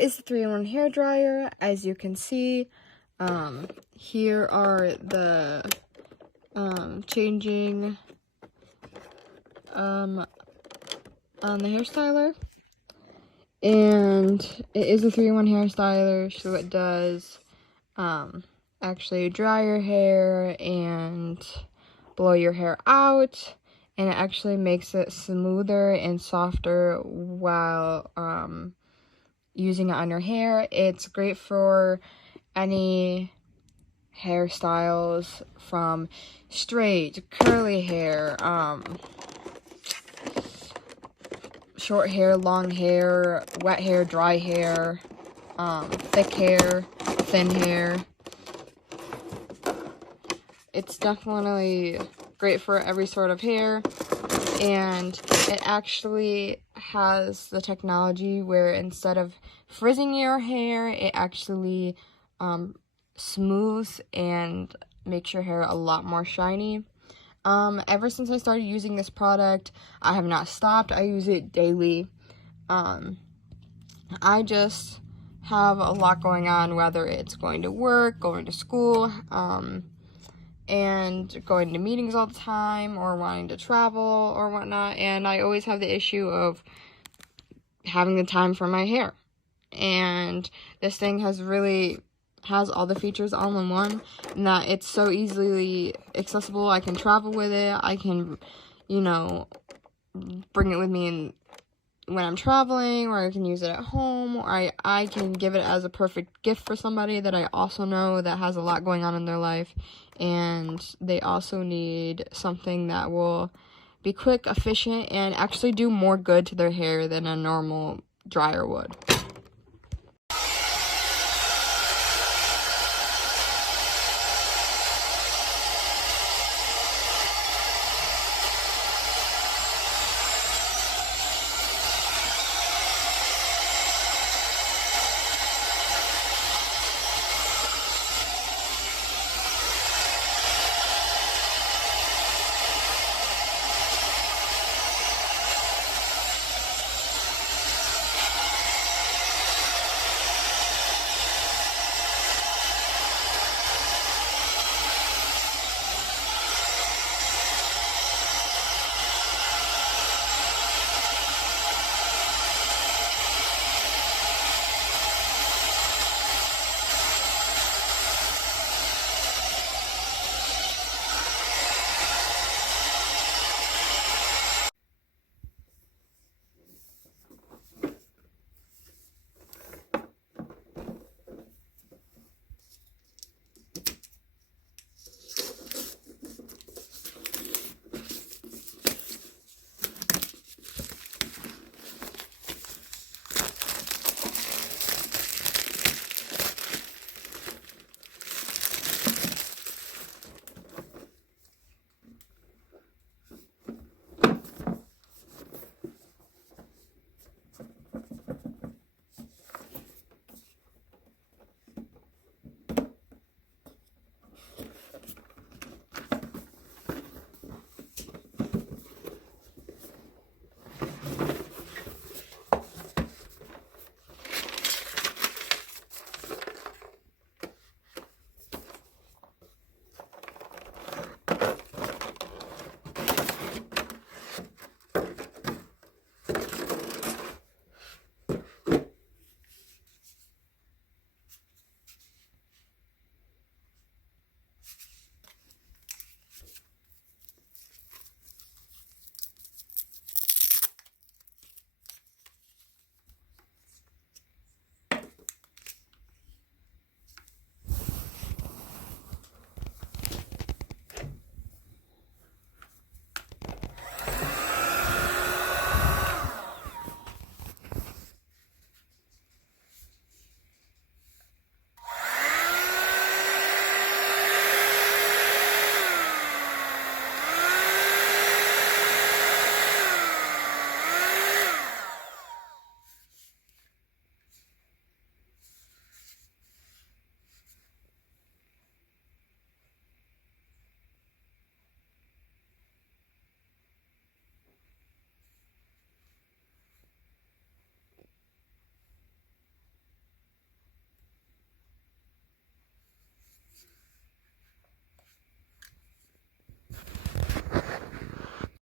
is the 3-in-1 hair dryer. As you can see, here are the changing on the hair styler, and it is a 3-in-1 hair styler, so it does actually dry your hair and blow your hair out, and it actually makes it smoother and softer while using it on your hair. It's great for any hairstyles, from straight, curly hair, short hair, long hair, wet hair, dry hair, thick hair, thin hair. It's definitely great for every sort of hair, and it actually has the technology where instead of frizzing your hair, it actually smooths and makes your hair a lot more shiny. Ever since I started using this product, I have not stopped. I use it daily. I just have a lot going on, whether it's going to work, going to school, and going to meetings all the time, or wanting to travel or whatnot, and I always have the issue of having the time for my hair. And this thing has all the features all in one, and that it's so easily accessible. I can travel with it. I can, bring it with me when I'm traveling, or I can use it at home, or I can give it as a perfect gift for somebody that I also know that has a lot going on in their life, and they also need something that will be quick, efficient, and actually do more good to their hair than a normal dryer would.